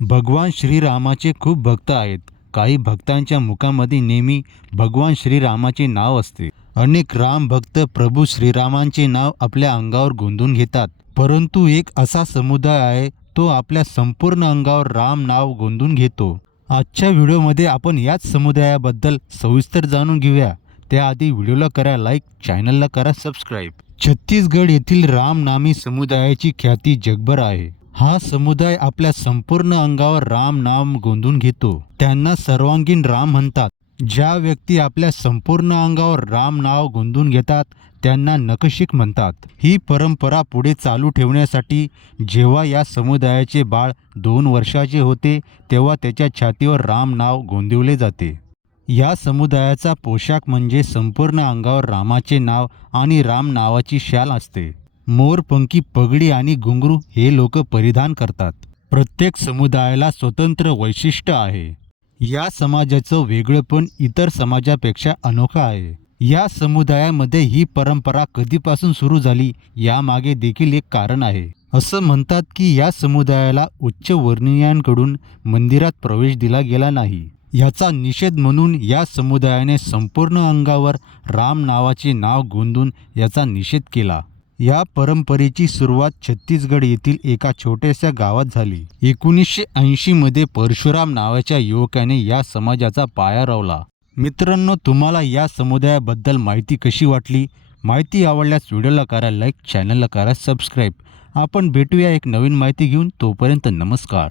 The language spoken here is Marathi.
भगवान श्रीरामाचे खूप भक्त आहेत. काही भक्तांच्या मुखामध्ये नेहमी भगवान श्रीरामाचे नाव असते. अनेक राम भक्त प्रभू श्रीरामांचे नाव आपल्या अंगावर गोंधून घेतात. परंतु एक असा समुदाय आहे तो आपल्या संपूर्ण अंगावर राम नाव गोंधून घेतो. आजच्या व्हिडिओमध्ये आपण याच समुदायाबद्दल सविस्तर जाणून घेऊया. त्याआधी व्हिडिओला करा लाईक चॅनलला करा सबस्क्राईब. छत्तीसगड येथील रामनामी समुदायाची ख्याती जगभर आहे. हा समुदाय आपल्या संपूर्ण अंगावर राम नाम गोंधून घेतो. त्यांना सर्वांगीण राम म्हणतात. ज्या व्यक्ती आपल्या संपूर्ण अंगावर राम नाव गोंधून घेतात त्यांना नकशिक म्हणतात. ही परंपरा पुढे चालू ठेवण्यासाठी जेव्हा या समुदायाचे बाळ दोन वर्षाचे होते तेव्हा त्याच्या छातीवर राम नाव गोंदिवले जाते. या समुदायाचा पोशाख म्हणजे संपूर्ण अंगावर रामाचे नाव आणि राम नावाची शाल असते. मोरपंखी पगडी आणि घुंगरू हे लोक परिधान करतात. प्रत्येक समुदायाला स्वतंत्र वैशिष्ट्य आहे. या समाजाचं वेगळेपण इतर समाजापेक्षा अनोखं आहे. या समुदायामध्ये ही परंपरा कधीपासून सुरू झाली यामागे देखील एक कारण आहे. असं म्हणतात की या समुदायाला उच्च वर्णीयांकडून मंदिरात प्रवेश दिला गेला नाही. याचा निषेध म्हणून या समुदायाने संपूर्ण अंगावर राम नावाचे नाव गोंधून याचा निषेध केला. या परंपरेची सुरुवात छत्तीसगड येथील एका छोट्याशा गावात झाली. एकोणीसशे ऐंशीमध्ये परशुराम नावाच्या युवकाने या समाजाचा पाया रोवला. मित्रांनो तुम्हाला या समुदायाबद्दल माहिती कशी वाटली? माहिती आवडल्यास व्हिडिओला करा लाईक चॅनलला करा सबस्क्राईब. आपण भेटूया एक नवीन माहिती घेऊन तोपर्यंत नमस्कार.